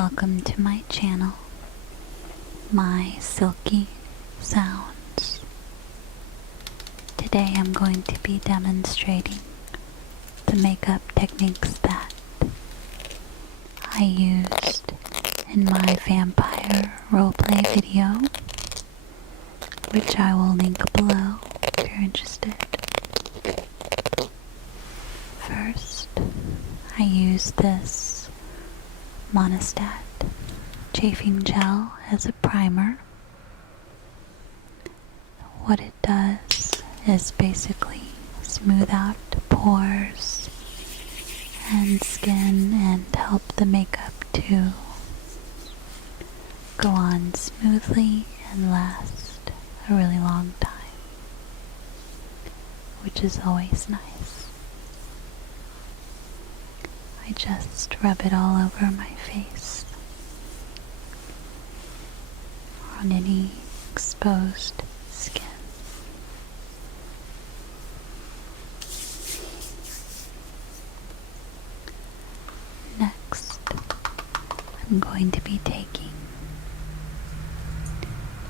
welcome to my channel, My Silky Sounds. Today I'm going to be demonstrating the makeup techniques that I used in my vampire roleplay video, which I will link below if you're interested. First, I used this Monostat chafing gel as a primer. What it does is basically smooth out pores and skin and help the makeup to go on smoothly and last a really long time, which is always nice. I just rub it all over my face, on any exposed skin. Next, I'm going to be taking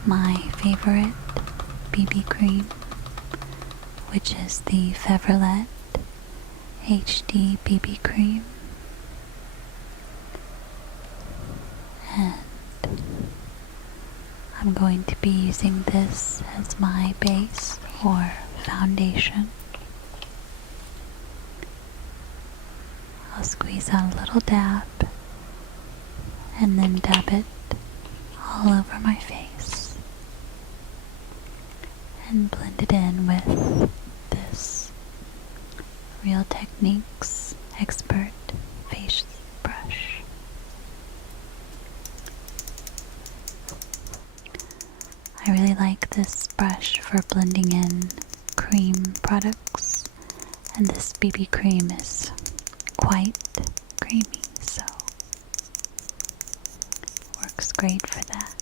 my favorite BB cream, which is the Feverlet HD BB cream, and I'm going to be using this as my base or foundation. I'll squeeze out a little dab and then dab it all over my face and blend it in with this Real Techniques Expert Face Brush. I really like this brush for blending in cream products, and this BB cream is quite creamy, so works great for that.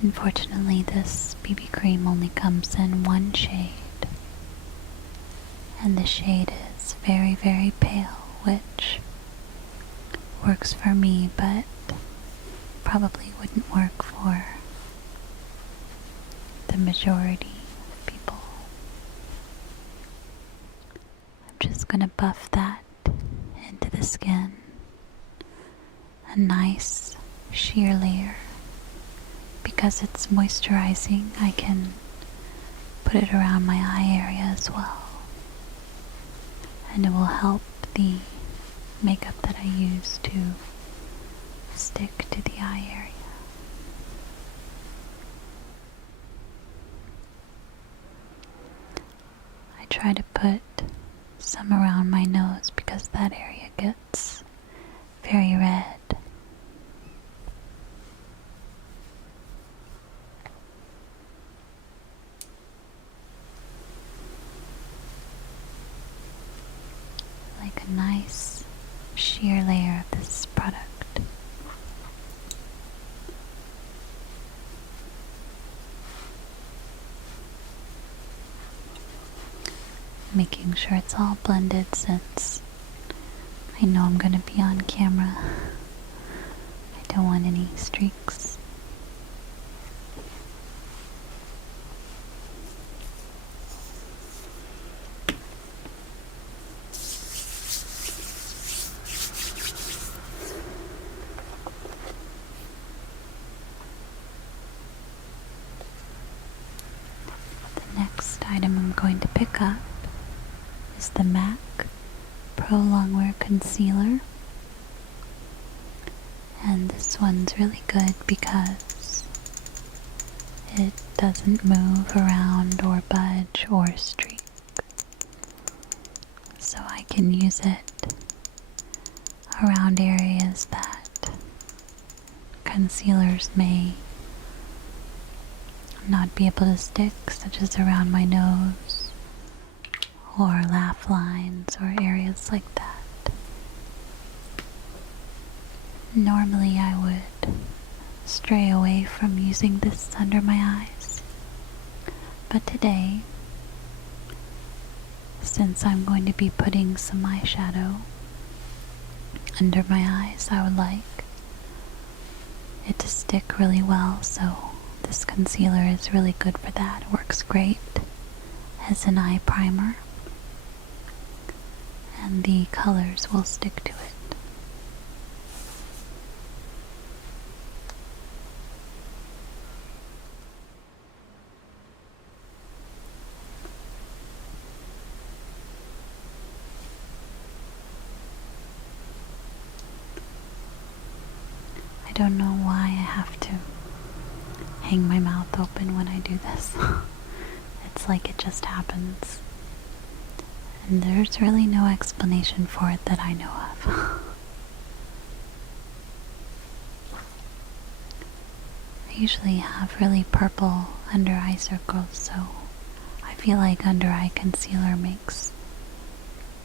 Unfortunately, this BB cream only comes in one shade, and the shade is very, very pale, which works for me, but probably wouldn't work for the majority of people. I'm just going to buff that into the skin, a nice sheer layer. Because it's moisturizing, I can put it around my eye area as well, and it will help the makeup that I use to stick to the eye area. I try to put some around my nose because that area gets very red. Like a nice sheer layer of this product. Making sure it's all blended since I know I'm going to be on camera. I don't want any streaks. Item I'm going to pick up is the MAC Pro Longwear Concealer, and this one's really good because it doesn't move around or budge or streak, so I can use it around areas that concealers may not be able to stick, such as around my nose or laugh lines or areas like that. Normally I would stray away from using this under my eyes. But today, since I'm going to be putting some eyeshadow under my eyes, I would like it to stick really well, so this concealer is really good for that. It works great as an eye primer, and the colors will stick to it. I don't know why I have to hang my mouth open when I do this. It's like it just happens. And there's really no explanation for it that I know of. I usually have really purple under eye circles, so I feel like under eye concealer makes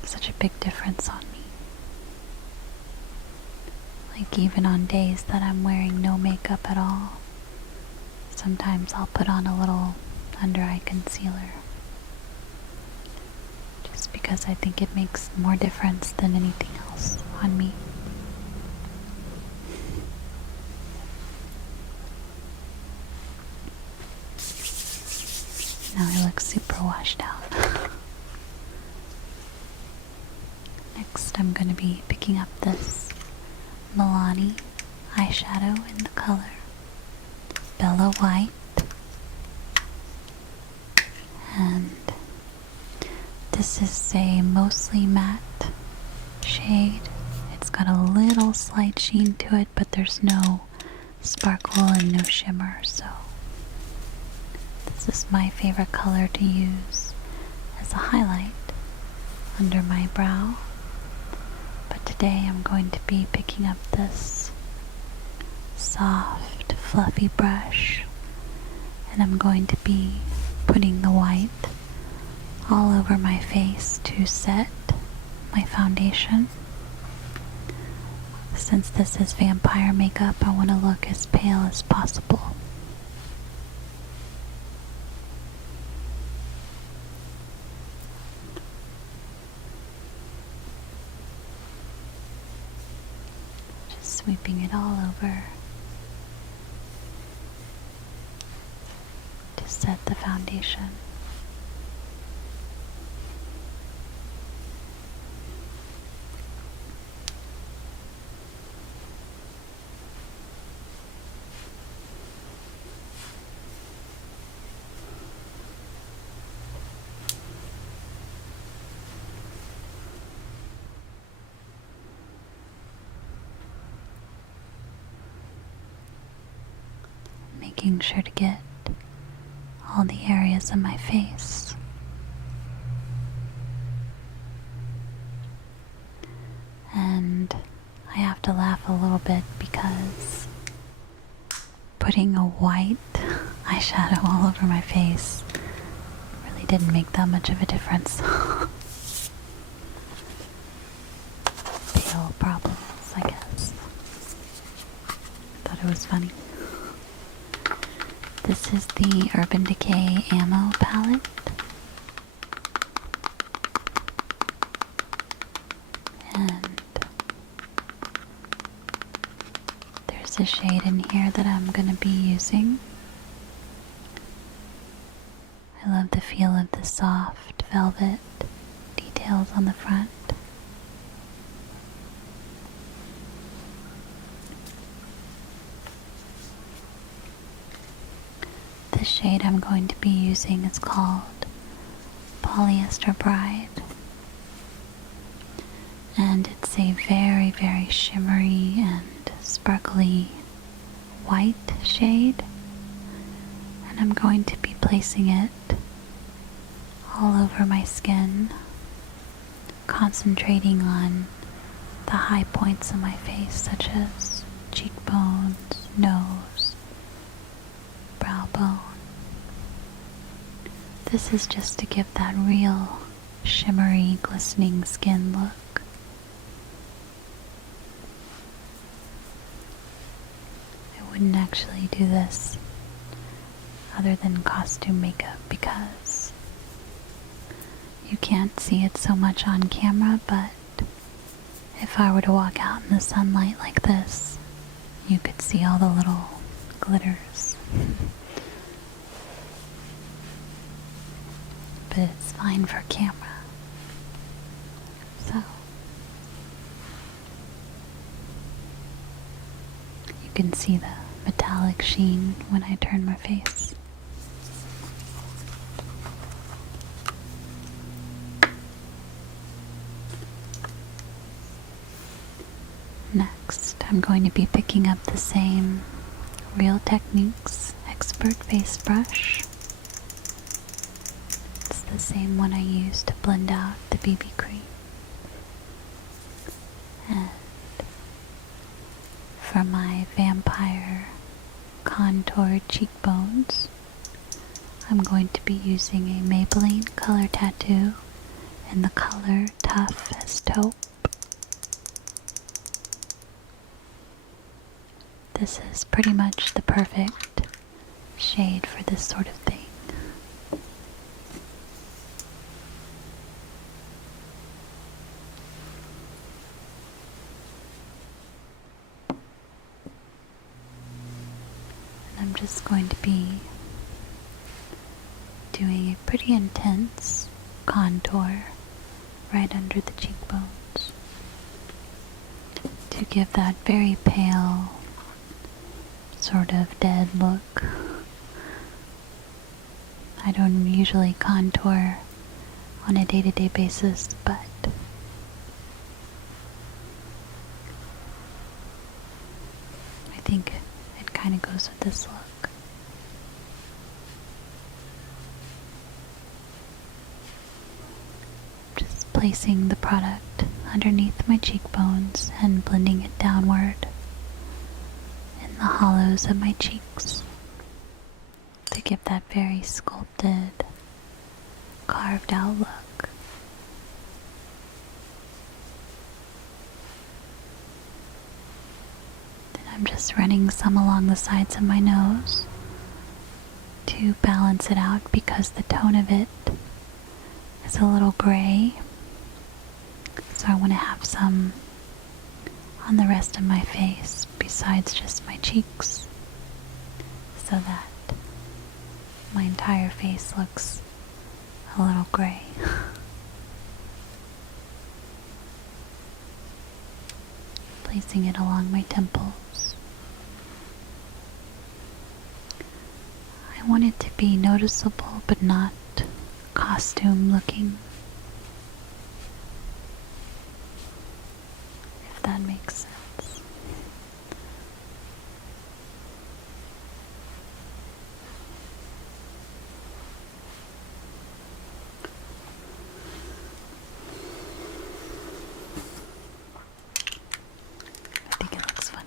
such a big difference on me. Like even on days that I'm wearing no makeup at all, sometimes I'll put on a little under eye concealer. Just because I think it makes more difference than anything else on me. Now I look super washed out. Next I'm going to be picking up this Milani eyeshadow in the color Bella White, and this is a mostly matte shade. It's got a little slight sheen to it, but there's no sparkle and no shimmer, so this is my favorite color to use as a highlight under my brow. But today I'm going to be picking up this soft, fluffy brush, and I'm going to be putting the white all over my face to set my foundation. Since this is vampire makeup, I want to look as pale as possible. Just sweeping it all over to set the foundation. Making sure to get all the areas of my face. And I have to laugh a little bit because putting a white eyeshadow all over my face really didn't make that much of a difference. Pale problems, I guess. Thought it was funny. This is the Urban Decay Ammo palette. And there's a shade in here that I'm going to be using. I love the feel of the soft velvet details on the front. The shade I'm going to be using is called Polyester Bride, and it's a very, very shimmery and sparkly white shade, and I'm going to be placing it all over my skin, concentrating on the high points of my face, such as cheekbones, nose, brow bone. This is just to give that real shimmery, glistening skin look. didn't actually do this other than costume makeup because you can't see it so much on camera, but if I were to walk out in the sunlight like this, you could see all the little glitters. But it's fine for camera. So you can see the metallic sheen when I turn my face. Next, I'm going to be picking up the same Real Techniques Expert Face Brush. It's the same one I used to blend out the BB cream. And for my vampire contoured cheekbones, I'm going to be using a Maybelline Color Tattoo in the color Tough as Taupe. This is pretty much the perfect shade for this sort of thing. And I'm just going to be doing a pretty intense contour right under the cheekbones to give that very pale, sort of dead look. I don't usually contour on a day-to-day basis, but I think it kind of goes with this look. Just placing the product underneath my cheekbones and blending it downward in the hollows of my cheeks to give that very sculpted, carved out look. Then I'm just running some along the sides of my nose to balance it out because the tone of it is a little gray. So I want to have some on the rest of my face besides just my cheeks, so that my entire face looks a little gray. Placing it along my temples. I want it to be noticeable but not costume looking, if that makes sense. I think it looks funny.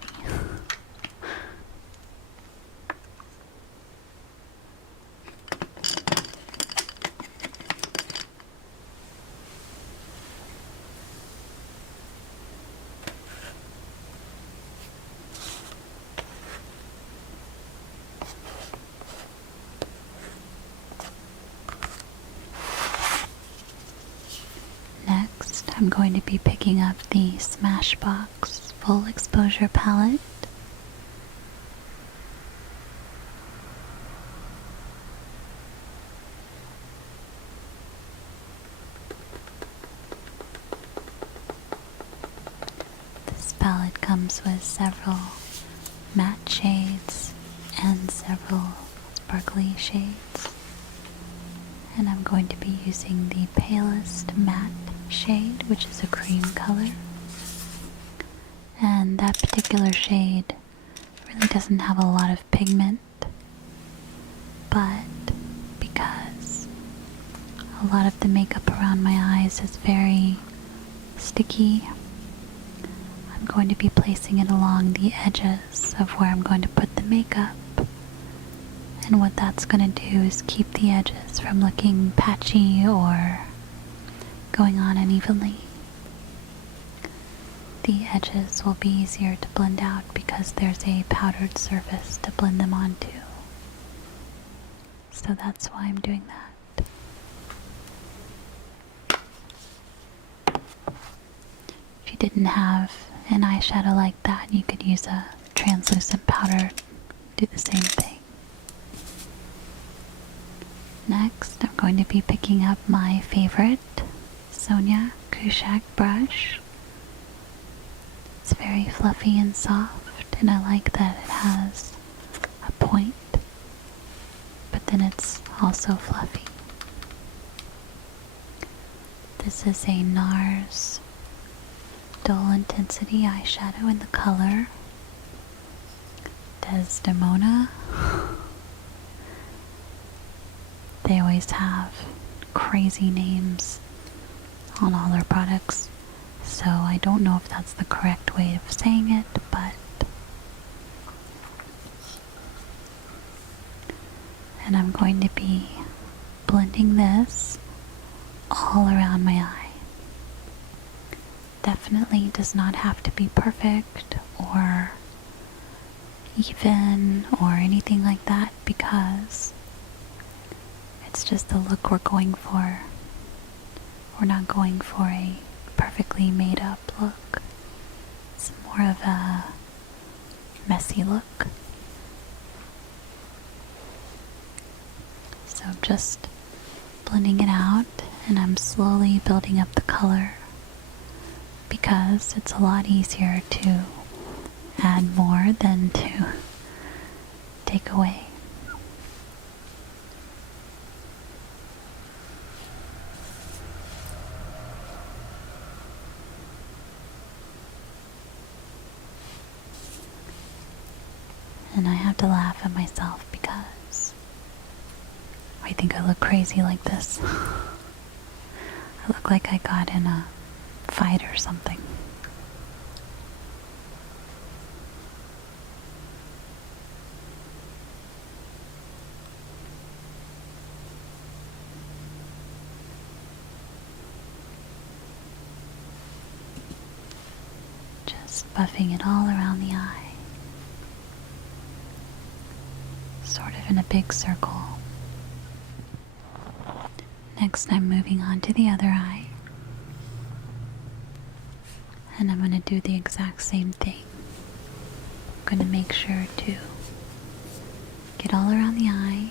Next, I'm going to be picking up the Smashbox Full Exposure Palette. This palette comes with several matte shades and several sparkly shades. And I'm going to be using the palest matte shade, which is a cream color. And that particular shade really doesn't have a lot of pigment, but because a lot of the makeup around my eyes is very sticky, I'm going to be placing it along the edges of where I'm going to put the makeup. And what that's going to do is keep the edges from looking patchy or going on unevenly. the edges will be easier to blend out because there's a powdered surface to blend them onto. So that's why I'm doing that. If you didn't have an eyeshadow like that, you could use a translucent powder, do the same thing. Next, I'm going to be picking up my favorite Sonia Kushak brush. It's very fluffy and soft, and I like that it has a point, but then it's also fluffy. This is a NARS Dull Intensity eyeshadow in the color Desdemona. They always have crazy names on all their products, so I don't know if that's the correct way of saying it, but and I'm going to be blending this all around my eye. Definitely does not have to be perfect or even or anything like that, because it's just the look we're going for. We're not going for a perfectly made up look. It's more of a messy look. So just blending it out, and I'm slowly building up the color because it's a lot easier to add more than to take away. And I have to laugh at myself because I think I look crazy like this. I look like I got in a fight or something. Just buffing it all around the eye, sort of in a big circle. Next, I'm moving on to the other eye, and I'm going to do the exact same thing. I'm going to make sure to get all around the eye.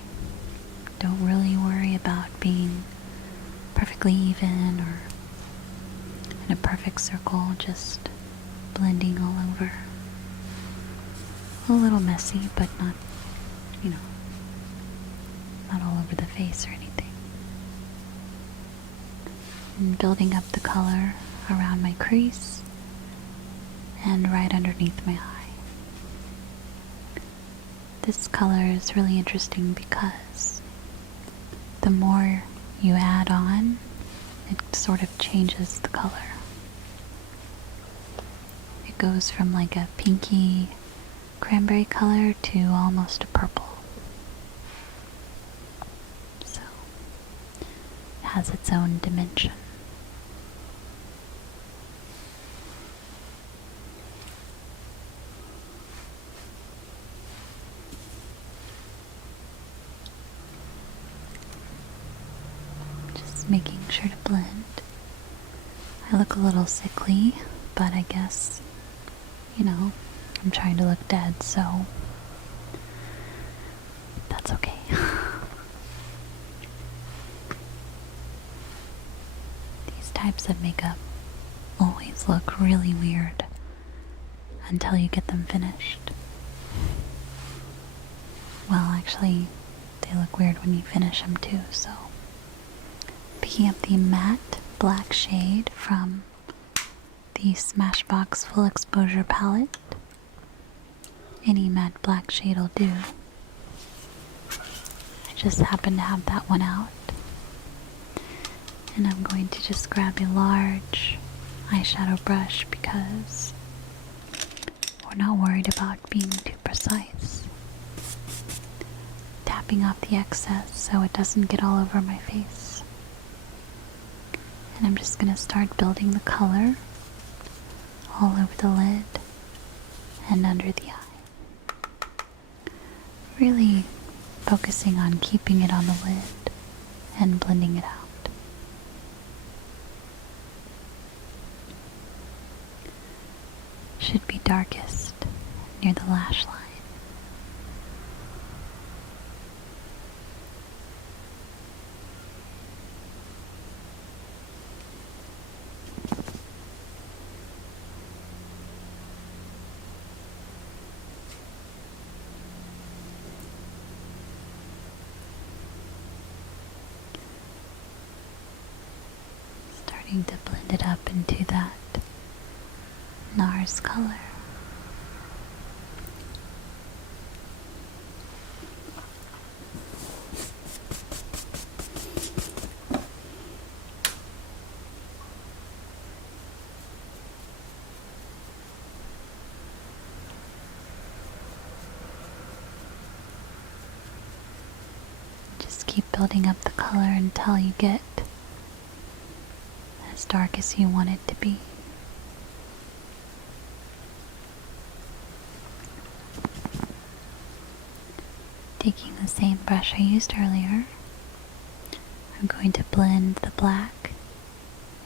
Don't really worry about being perfectly even or in a perfect circle, just blending all over. A little messy, but not, not all over the face or anything. And building up the color around my crease and right underneath my eye. This color is really interesting because the more you add on, it sort of changes the color. It goes from like a pinky cranberry color to almost a purple. So it has its own dimension. Just making sure to blend. I look a little sickly, but I guess, I'm trying to look dead, so that's okay. These types of makeup always look really weird until you get them finished. Well, actually, they look weird when you finish them too, so. Picking up the matte black shade from the Smashbox Full Exposure palette. Any matte black shade will do. I just happen to have that one out. And I'm going to just grab a large eyeshadow brush because we're not worried about being too precise. Tapping off the excess so it doesn't get all over my face. And I'm just going to start building the color all over the lid and under the eye. Really focusing on keeping it on the lid and blending it out. Should be darkest near the lash line. Starting to blend it up into that NARS color. Just keep building up the color until you get as dark as you want it to be. Taking the same brush I used earlier, I'm going to blend the black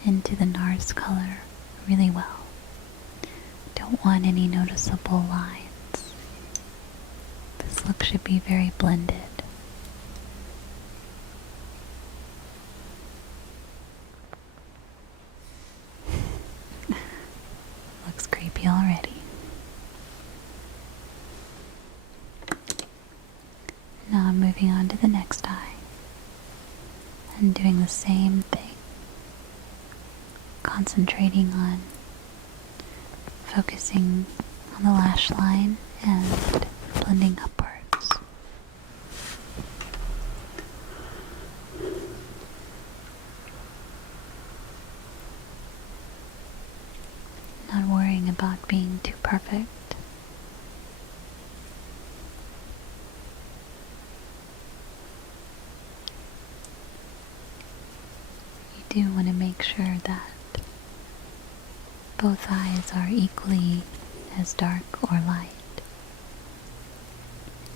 into the NARS color really well. Don't want any noticeable lines. This look should be very blended. Looks creepy already. Now I'm moving on to the next eye and doing the same thing, concentrating on focusing on the lash line and blending upwards. Not worrying about being too perfect. You do want to make sure that both eyes are equally as dark or light.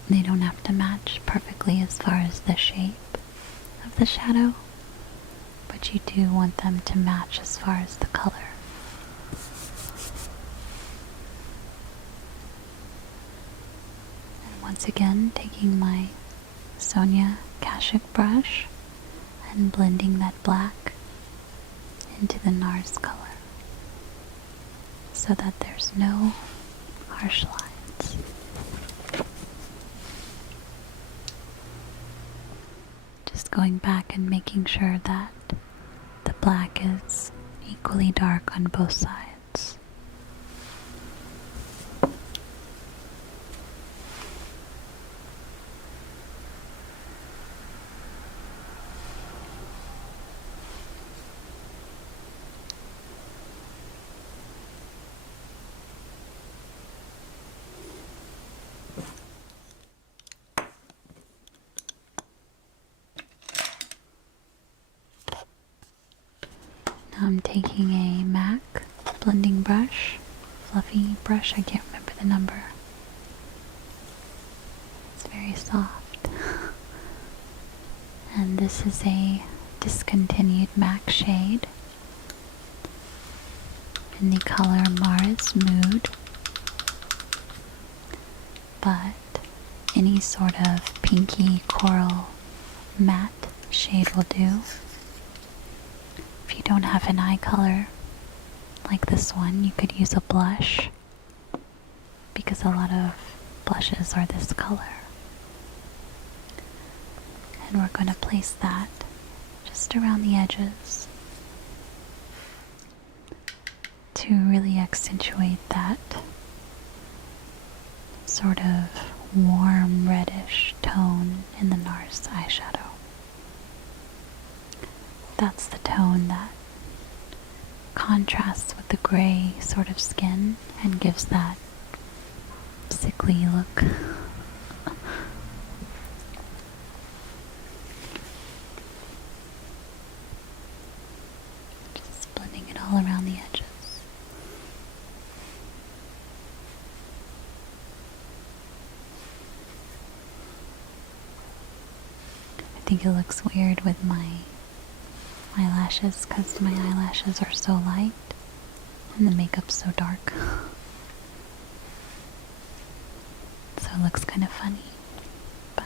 They don't have to match perfectly as far as the shape of the shadow, but you do want them to match as far as the color. And once again, taking my Sonia Kashuk brush and blending that black into the NARS color so that there's no harsh lines. Just going back and making sure that the black is equally dark on both sides. Now I'm taking a MAC blending brush, fluffy brush, I can't remember the number. It's very soft. And this is a discontinued MAC shade in the color Mars Mood, but any sort of pinky coral matte shade will do. If you don't have an eye color like this one, you could use a blush, because a lot of blushes are this color. And we're going to place that just around the edges to really accentuate that sort of warm reddish tone in the NARS eyeshadow. That's the tone that contrasts with the gray sort of skin and gives that sickly look. Just blending it all around the edges. think it looks weird with my eyelashes because my eyelashes are so light and the makeup's so dark. So it looks kind of funny, but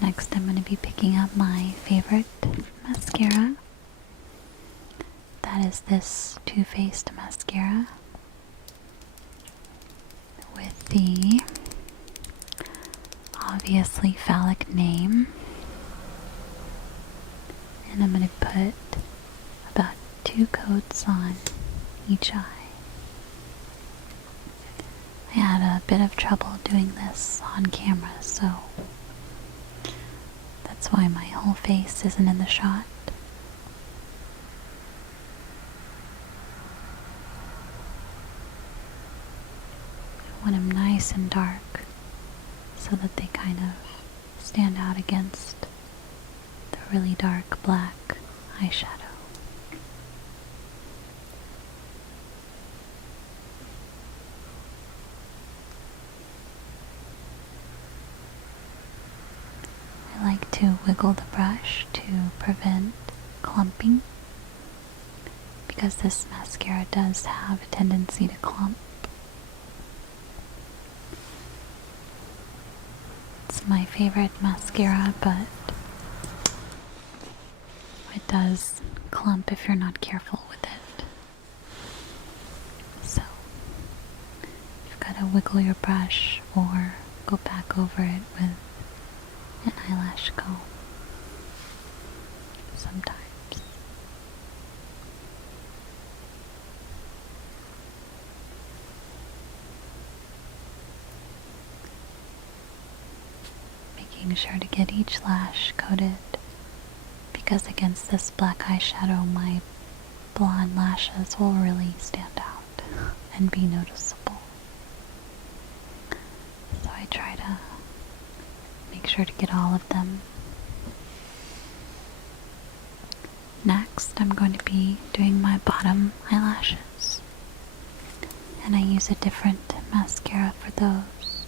next I'm going to be picking up my favorite mascara. That is this Too Faced mascara with the obviously phallic name. And I'm going to put about 2 coats on each eye. I had a bit of trouble doing this on camera, so that's why my whole face isn't in the shot. I want them nice and dark so that they kind of stand out against the really dark black eyeshadow. I like to wiggle the brush to prevent clumping because this mascara does have a tendency to clump. It's my favorite mascara, but it does clump if you're not careful with it. So you've got to wiggle your brush or go back over it with an eyelash comb sometimes. Making sure to get each lash coated because against this black eyeshadow my blonde lashes will really stand out and be noticeable. So I try to make sure to get all of them. Next, I'm going to be doing my bottom eyelashes. And I use a different mascara for those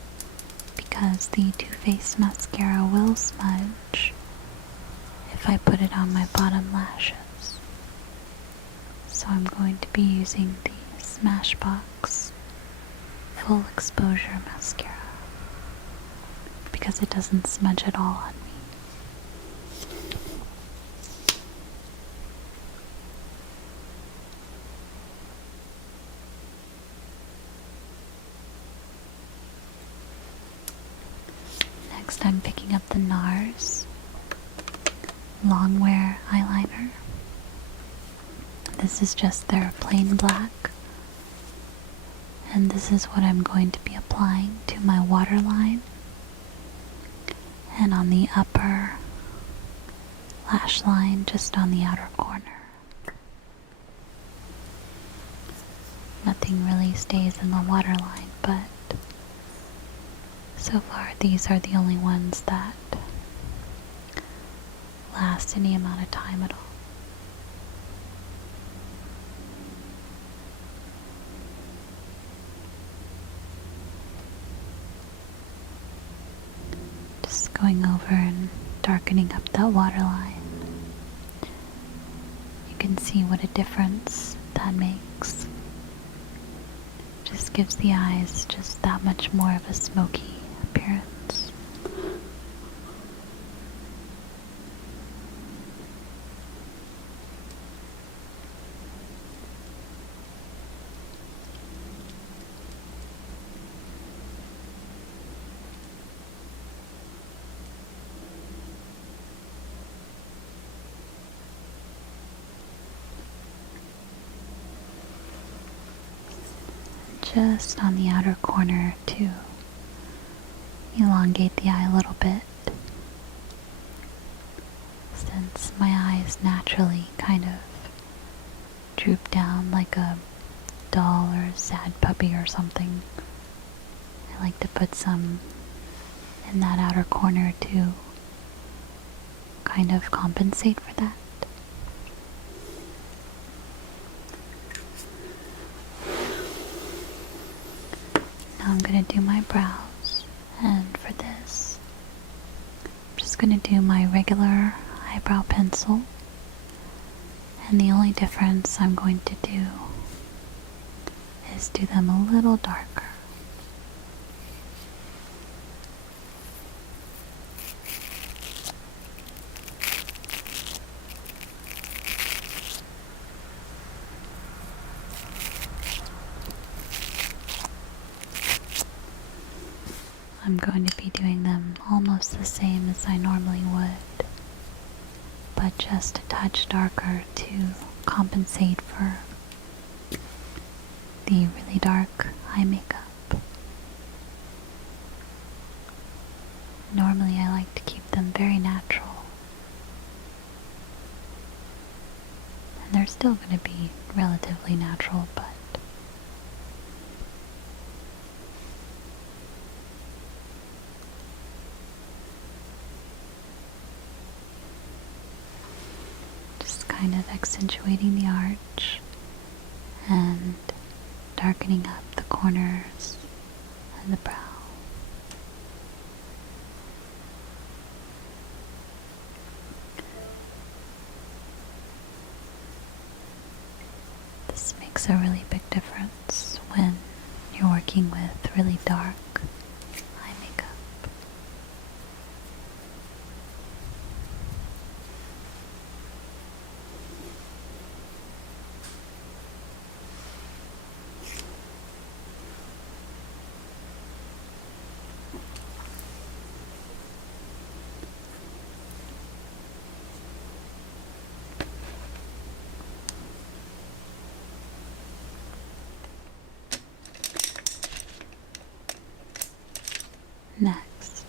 because the Too Faced mascara will smudge if I put it on my bottom lashes. So I'm going to be using the Smashbox Full Exposure Mascara because it doesn't smudge at all on me. Next I'm picking up the NARS Longwear eyeliner. This is just their plain black. And this is what I'm going to be applying to my waterline and on the upper lash line, just on the outer corner. Nothing really stays in the waterline, but so far these are the only ones that last any amount of time at all. Just going over and darkening up that waterline. You can see what a difference that makes. Just gives the eyes just that much more of a smoky appearance. Just on the outer corner to elongate the eye a little bit, since my eyes naturally kind of droop down like a doll or a sad puppy or something. I like to put some in that outer corner to kind of compensate for that. I'm going to do my brows, and for this, I'm just going to do my regular eyebrow pencil, and the only difference I'm going to do is do them a little darker. I'm going to be doing them almost the same as I normally would, but just a touch darker to compensate for the really dark eye makeup. Normally I like to keep them very natural, and they're still going to be relatively natural, but kind of accentuating the arch and darkening up the corners and the brow. This makes a really big difference when you're working with really dark eye makeup. Next,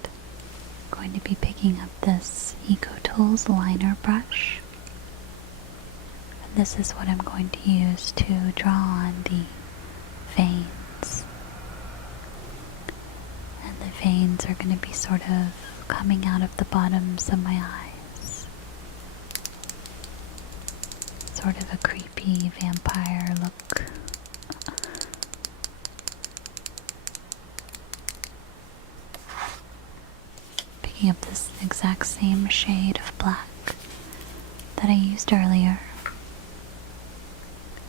I'm going to be picking up this EcoTools liner brush. And this is what I'm going to use to draw on the veins. And the veins are going to be sort of coming out of the bottoms of my eyes. Sort of a creepy vampire look. Picking up this exact same shade of black that I used earlier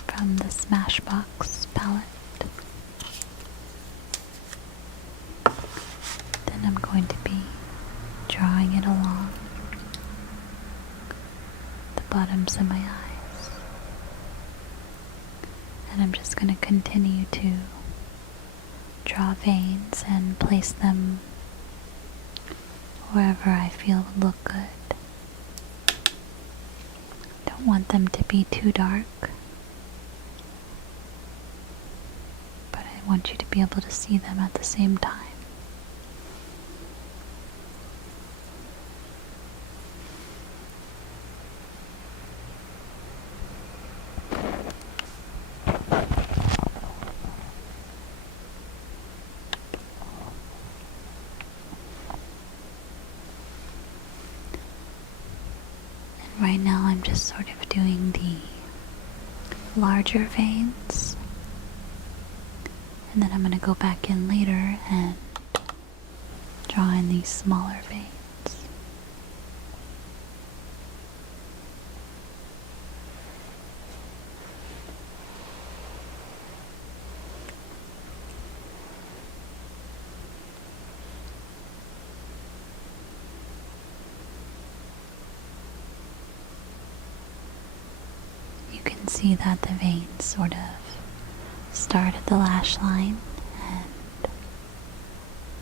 from the Smashbox palette. Then I'm going to be drawing it along the bottoms of my eyes. And I'm just going to continue to draw veins and place them wherever I feel would look good. Don't want them to be too dark, but I want you to be able to see them at the same time. Right now I'm just sort of doing the larger veins, and then I'm going to go back in later and draw in these smaller veins. You can see that the veins sort of start at the lash line and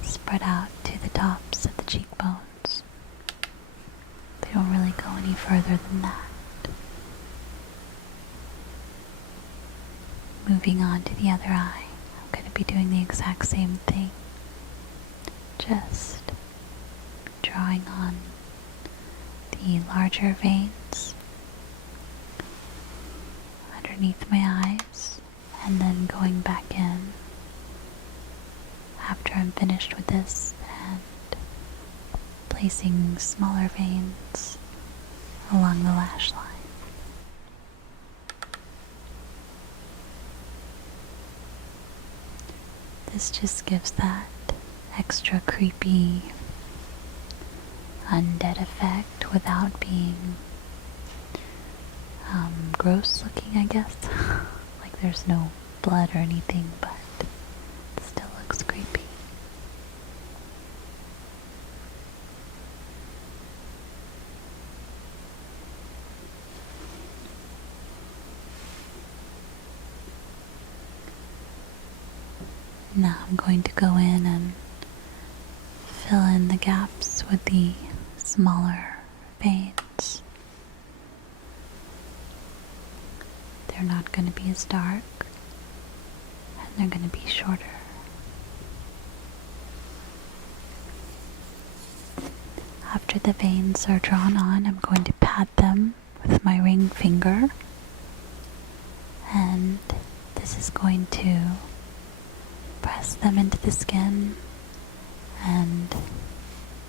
spread out to the tops of the cheekbones. They don't really go any further than that. Moving on to the other eye, I'm going to be doing the exact same thing. Just drawing on the larger veins underneath my eyes, and then going back in after I'm finished with this and placing smaller veins along the lash line. This just gives that extra creepy, undead effect without being gross looking, I guess. Like there's no blood or anything, but it still looks creepy. Now I'm going to go in and fill in the gaps with the smaller veins. They're not going to be as dark, and they're going to be shorter. After the veins are drawn on, I'm going to pat them with my ring finger, and this is going to press them into the skin and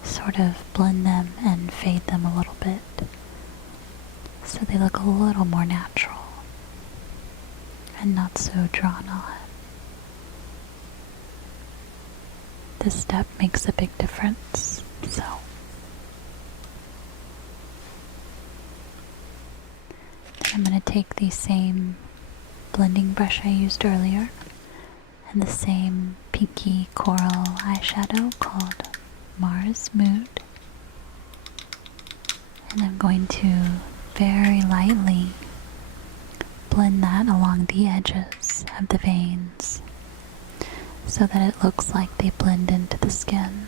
sort of blend them and fade them a little bit so they look a little more natural and not so drawn on. This step makes a big difference, so I'm going to take the same blending brush I used earlier and the same pinky coral eyeshadow called Mars Mood, and I'm going to very lightly blend that along the edges of the veins so that it looks like they blend into the skin,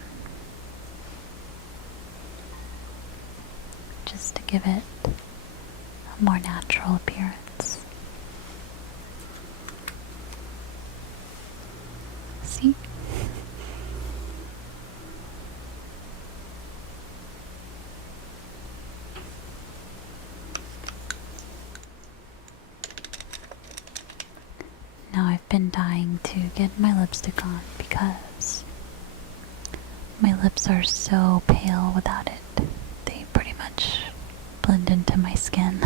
just to give it a more natural appearance. See? Now I've been dying to get my lipstick on because my lips are so pale without it. They pretty much blend into my skin.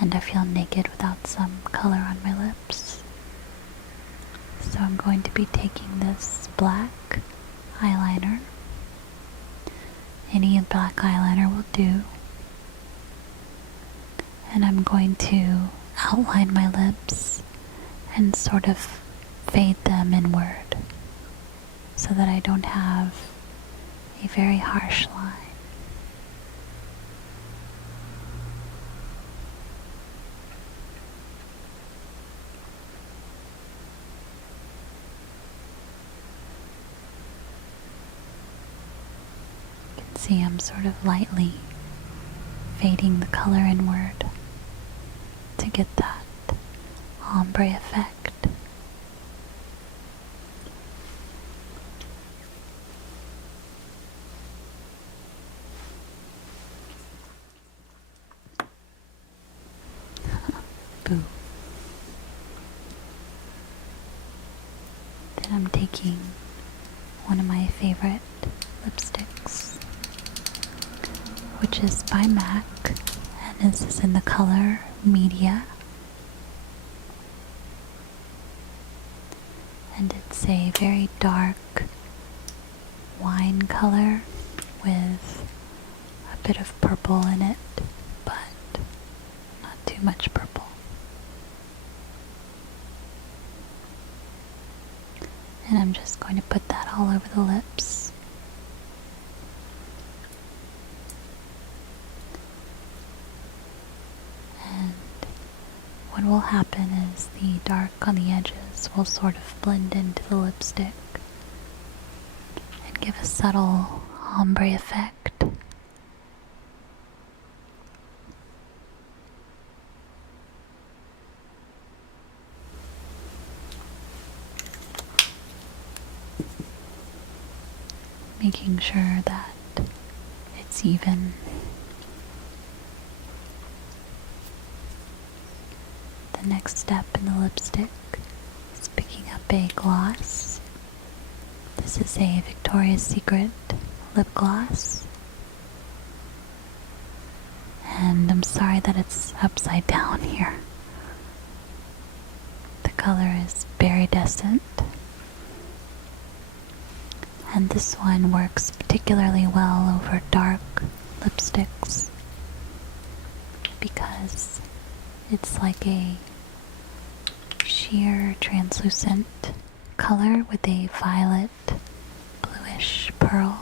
And I feel naked without some color on my lips. So I'm going to be taking this black eyeliner. Any black eyeliner will do. And I'm going to outline my lips and sort of fade them inward so that I don't have a very harsh line. You can see I'm sort of lightly fading the color inward to get that ombre effect. Boo. Then I'm taking one of my favorite lipsticks, which is by MAC, and this is in the color Media. And it's a very dark wine color with a bit of purple in it, but not too much purple. And I'm just going to put that all over the lips. And what will happen is the dark on the edges will sort of blend into the lipstick and give a subtle ombre effect. Making sure that it's even. The next step in the lipstick is picking up a gloss. This is a Victoria's Secret lip gloss. And I'm sorry that it's upside down here. The color is Iridescent. And this one works particularly well over dark lipsticks because it's like a sheer translucent color with a violet bluish pearl,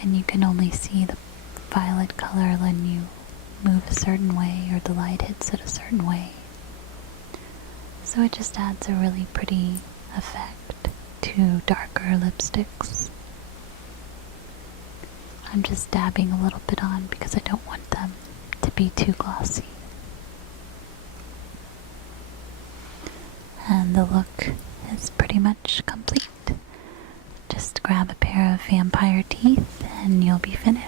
and you can only see the violet color when you move a certain way or the light hits it a certain way. So it just adds a really pretty effect to darker lipsticks. I'm just dabbing a little bit on because I don't want them to be too glossy. And the look is pretty much complete. Just grab a pair of vampire teeth and you'll be finished.